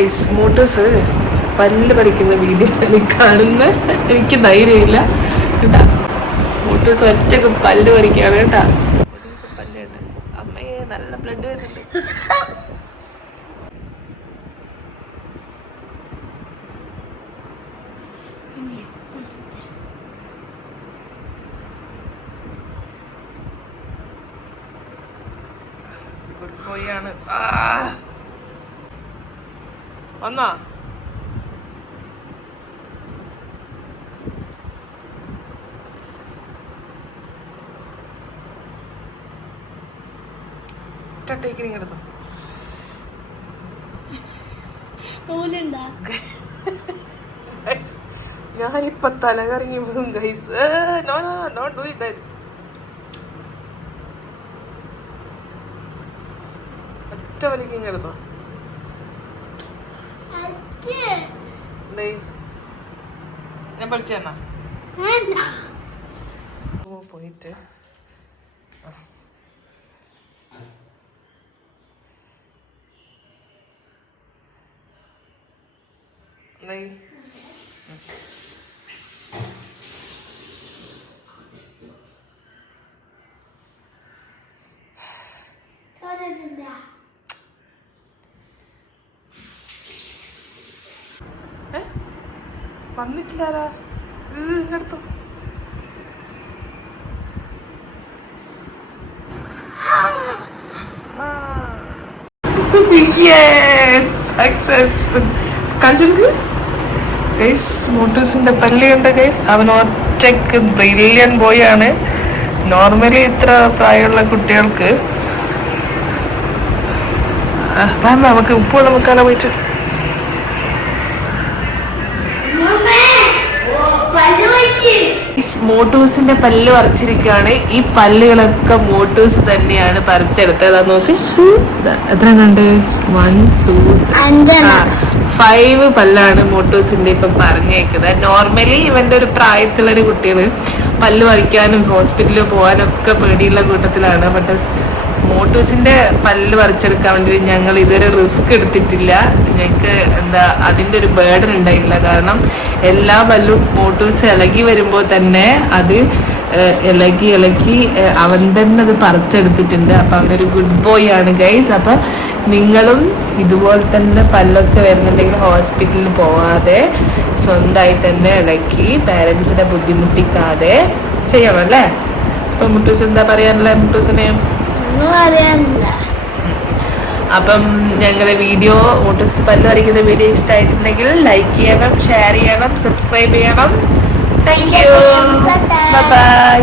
Guys motors പല്ല് പറിക്കുന്ന video കാണുന്ന എനിക്ക് ധൈര്യമില്ല കേട്ടാ. മോട്ടോസ് ഒറ്റക്ക് പല്ല് പറിക്കാണ് കേട്ടാ. പല്ല് അമ്മയെ നല്ല ബ്ലഡ് വരുന്നുണ്ട്. ഗുഡ് ബോയ് ആണ്. വന്നാ ടേക്കിങ് എടുത്തോ. ഞാനിപ്പൊ തലകറങ്ങി വീഴും guys. No no don't do it that. ഒറ്റ വലിക്കിങ് എടുത്തോ. ഞാൻ പഠിച്ചു തന്നാ പോയിട്ട് വന്നിട്ടില്ലാരാ എടുത്തോ. മോട്ടോസിന്റെ പല്ലിയുണ്ട് ഗൈസ്. അവൻ ഒറ്റക്ക് ബ്രില്യൻ ബോയ് ആണ്. നോർമലി ഇത്ര പ്രായമുള്ള കുട്ടികൾക്ക് നമുക്ക് ഉപ്പുള്ള മുക്കാല പോയിട്ട് മോട്ടൂസിന്റെ പല്ല് പറിച്ചിരിക്കുകയാണ്. ഈ പല്ലുകളൊക്കെ മോട്ടൂസ് തന്നെയാണ് പറിച്ചെടുത്തത്. നോക്ക് എത്ര കണ്ട് 1 2 5 പല്ലാണ് മോട്ടൂസിന്റെ ഇപ്പൊ പറഞ്ഞേക്കുന്നത്. നോർമലി ഇവന്റെ ഒരു പ്രായത്തിലുള്ള കുട്ടികള് പല്ല് പറിക്കാനും ഹോസ്പിറ്റലിൽ പോകാനും ഒക്കെ പേടിയുള്ള കൂട്ടത്തിലാണ്. ബട്ട് മോട്ടൂസിന്റെ പല്ല് പറിച്ചെടുക്കാൻ വേണ്ടി ഞങ്ങൾ ഇതുവരെ റിസ്ക് എടുത്തിട്ടില്ല. ഞങ്ങൾക്ക് അതിന്റെ ഒരു ബേർഡൻ ഉണ്ടായിട്ടില്ല. കാരണം എല്ലാ പല്ലും മോട്ടൂസ് ഇളകി വരുമ്പോൾ തന്നെ അത് ഇളകി അവൻ തന്നെ അത് പറിച്ചെടുത്തിട്ടുണ്ട്. അപ്പൊ അവനൊരു ഗുഡ് ബോയ് ആണ് ഗൈസ്. അപ്പൊ നിങ്ങളും ഇതുപോലെ തന്നെ പല്ലൊക്കെ വരുന്നുണ്ടെങ്കിൽ ഹോസ്പിറ്റലിൽ പോവാതെ സ്വന്തമായിട്ട് തന്നെ ഇളക്കി പാരൻസിനെ ബുദ്ധിമുട്ടിക്കാതെ ചെയ്യണം അല്ലേ. അപ്പൊ മുട്ടൂസ് എന്താ പറയാനല്ലേ മുട്ടൂസിനെ? അപ്പം ഞങ്ങളുടെ വീഡിയോ മോട്ടോസ് പല്ല് പറിക്കുന്ന വീഡിയോ ഇഷ്ടമായിട്ടുണ്ടെങ്കിൽ ലൈക്ക് ചെയ്യണം, ഷെയർ ചെയ്യണം, സബ്സ്ക്രൈബ് ചെയ്യണം. Thank you. Bye bye.